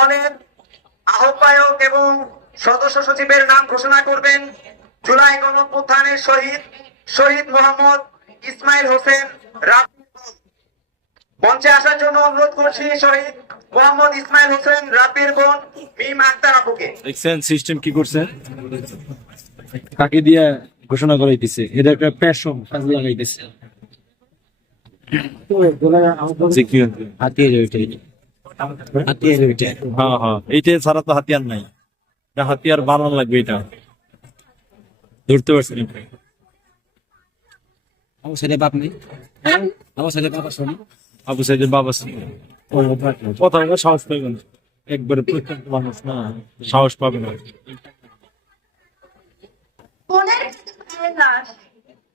দলের আহ্বায়ক এবং সদস্য সচিবের নাম ঘোষণা করবেন জুলাই গণপ্রধানের শহীদ শহীদ মোহাম্মদ ইসমাইল হোসেন মঞ্চে আসার জন্য অনুরোধ করছি শহীদ মোহাম্মদ ইসমাইল হোসেন রাফির বোন মিম আক্তার আপুকে। দেখছেন সিস্টেম কি করছে? কাকে দিয়ে ঘোষণা করাইতেছে। এটা একটা প্যাশন কাজে লাগাইতেছে? হাতিয়ে ওইটাই হ্যাঁ হ্যাঁ। এইটা ছাড়া তো হাতিয়ার নাই। হাতিয়ার বানানো লাগবে এটা। ধরতে পারছি না। বাপ নেই? আবু সাইদের বাবা ছিল কথা বলে সাহস পাইবে না। একবারে প্রত্যেক মানুষ না সাহস পাবে না।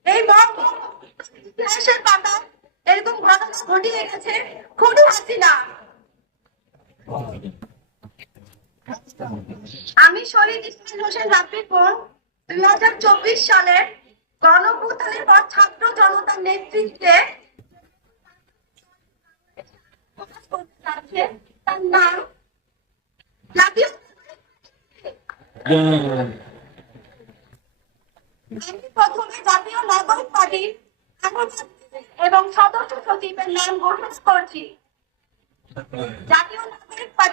এই এরকম ঘটনা ঘটিয়ে গেছে খুনি হাসিনা। আমি শহীদ ইসমাইল হোসেন রাব্বির বোন দুই হাজার চব্বিশ সালের গণভ্যুত্থানের পর ছাত্র জনতার নেতৃত্বে আমি প্রথমে জাতীয় নাগরিক আহ্বায়ক এবং সদস্য সচিবের নাম ঘোষণা করছি। জাতীয়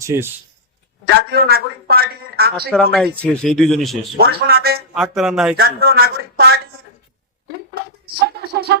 শেষ। জাতীয় নাগরিক পার্টির আক্তারা নাই শেষ এই দুইজনই শেষ। আক্তারা নাই। জাতীয় নাগরিক পার্টির সচিব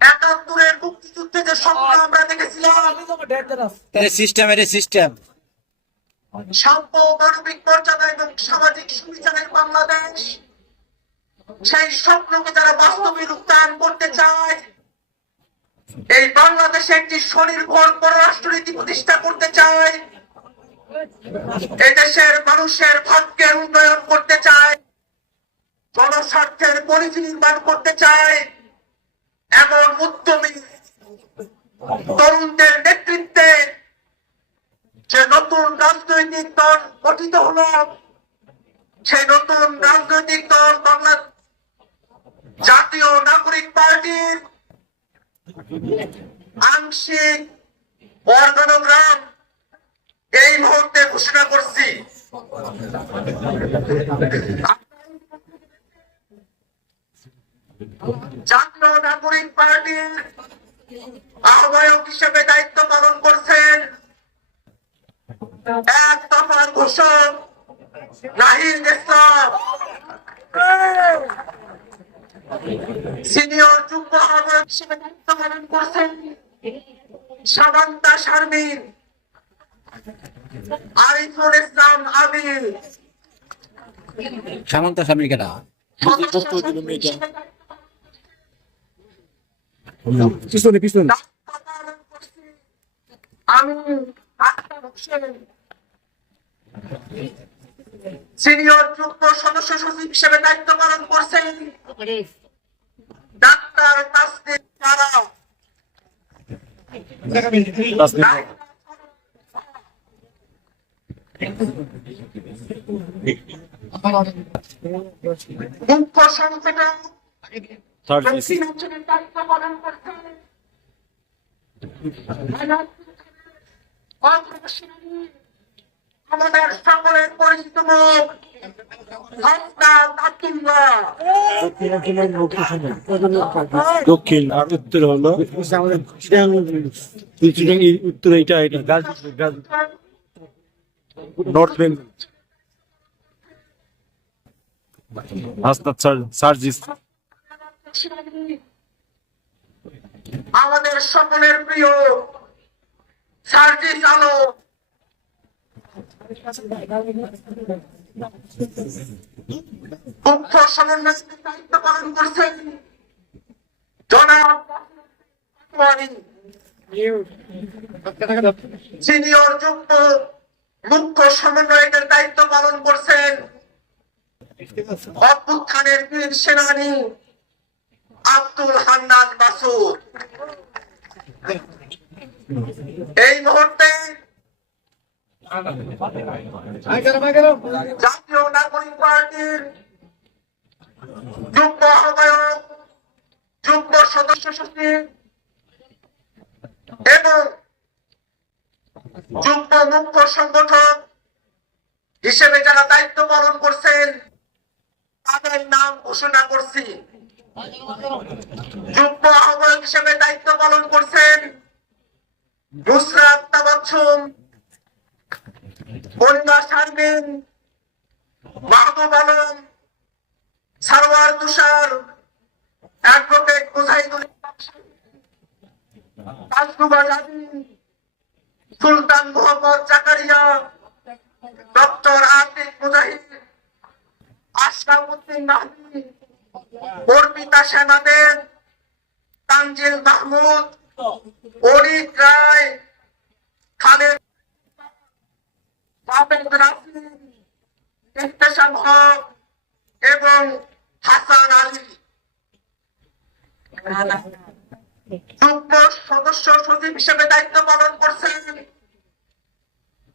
একাত্তরের মুক্তিযুদ্ধে যে স্বপ্ন আমরা দেখেছিলাম সিস্টেম এটা সিস্টেম সাম্য মানবিক মর্যাদা এবং সামাজিক সুবিচারের বাংলাদেশ সেই স্বপ্নকে যারা বাস্তবে রূপায়ণ করতে চায় এই বাংলাদেশে একটি স্বনির্ভর পররাষ্ট্রনীতি প্রতিষ্ঠা করতে চায় এই দেশের মানুষের ভাগ্যের উন্নয়ন করতে চায় জনস্বার্থের পরিধি নির্মাণ করতে চায় এমন উদ্যমী তরুণদের নেতৃত্বে যে নতুন রাজনৈতিক দল গঠিত হলো, সেই নতুন রাজনৈতিক দল বাংলা জাতীয় নাগরিক পার্টির আংশিক অর্গানোগ্রাম এই মুহূর্তে ঘোষণা করছি জাতীয় নাগরিক পার্টির আহ্বায়ক হিসেবে দায়িত্ব পালন করছেন এক দফার ঘোষক নাহিদ ইসলাম। সিনিয়র যুগ্ম আহ্বায়ক হিসেবে দায়িত্ব পালন করছেন সামান্তা শারমিন। আরিফুল ইসলাম আবির সামন্ত স্বামীর কেটা পিছনে পিছনে আমি সিনিয়র যুগ্ম সদস্য সচিব হিসেবে দায়িত্ব পালন করছেন ডাক্তার তাসদিক তারা মুখ্য সংসদে থার্ড দক্ষিণ অঞ্চলের দায়িত্ব পালন করছেন আমাদের সকলের পরিচিত মুখ দক্ষিণ আর উত্তর হলো উত্তর এটা এটা নর্থ বেঙ্গল হাসনাত সার্জিস আমাদের সকলের প্রিয় সার্জিস আলো মুখ্য সমন্বয়কের দায়িত্ব পালন করছেন। সিনিয়র যুক্ত মুখ্য সমন্বয়কের দায়িত্ব পালন করছেন অভ্যুত্থানের বীর সেনানী আব্দুল হান্নান মাসুদ। এই মুহূর্তে জাতীয় নাগরিক পার্টির যুগ্ম আহ্বায়ক, যুগ্ম সদস্য সচিব এবং যুগ্ম মুখ্য সংগঠক হিসেবে যারা দায়িত্ব পালন করছেন, তাদের নাম ঘোষণা করছি। যুগ্ম হিসেবে দায়িত্ব পালন করছেন। সুলতান মোহাম্মদ জাকারিয়া। ডক্টর আতিক মুজাহিদ। আশরাফুদ্দিন মাহমুদ। অর্পিতা সেনাদের, তানজিল মাহমুদ অরিক রায়, খালেদ এবং হাসান আলী। সদস্য সচিব হিসেবে দায়িত্ব পালন করছেন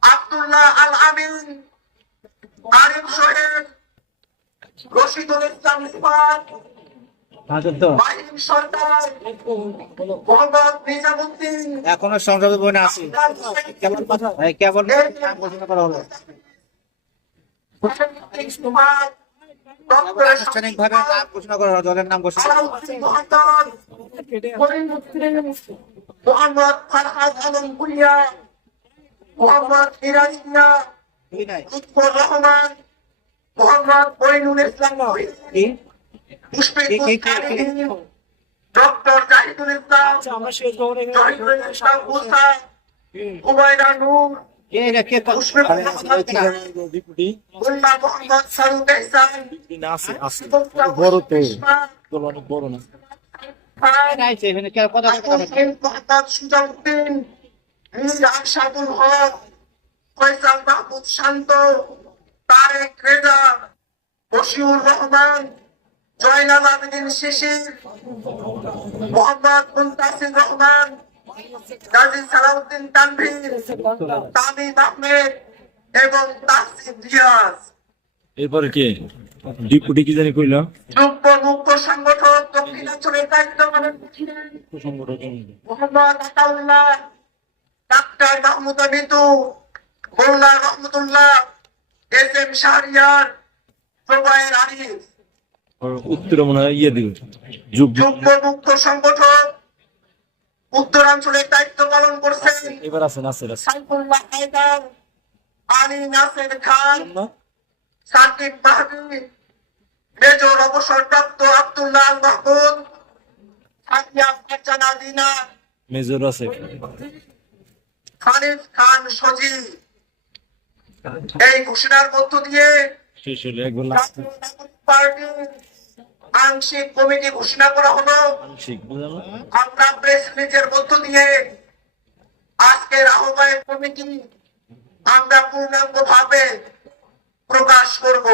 আব্দুল্লাহ আল আমিন, আরিফ সোহেল রশিদুল ইসলাম এখনও সংসদ ভবনে আছি। কেবল কেবল ঘোষণা করা হলো। আনুষ্ঠানিক ভাবে নাম ঘোষণা করা হলো দলের নাম ঘোষণা মোহাম্মদ ফারহাদ আলম ভুইয়া রহমান মোহাম্মদ মইনুল ইসলাম ডক্টর জাহিদুল ইসলাম। জহিরুল ইসলাম মুসা নূর। শান্ত। তারেক রেজা বশিউর রহমান জয়নাল আবেদিন শিশির মোহাম্মদ মুন্তাসির রহমান গাজী সালাউদ্দিন তানভীর তামিম আহমেদ এবং তাহসিন রিয়াজ এরপরে কে? ডিপুটি কি জানি কইলা? যুগ্ম মুক্ত সংগঠক দক্ষিণাঞ্চলের দায়িত্ব করছিলেন Mohammad Ataullah doctor Mahmud Mitu Molla Rahmatullah S M Shahriar প্রবায়ের Arif উত্তর মনে হয় ইয়ে দিবে। যুগ্ম মুক্ত সংগঠক উত্তরাঞ্চলের দায়িত্ব পালন করছেন এবার আছে নাসের সাইফুল্লাহ হায়দার আলী নাসের খান সাকিব মাহবি মেজর অবসরপ্রাপ্ত আব্দুল্লাহ মাহমুদ সাকিয়া ফারজানা দিনা মেজর আছে খালিদ খান সজীব। এই ঘোষণার মধ্য দিয়ে আংশিক কমিটি ঘোষণা করা হলো। আমরা প্রেস রিলিজের মধ্য দিয়ে আজকের আহ্বায়ক কমিটি আমরা পূর্ণাঙ্গ ভাবে প্রকাশ করব।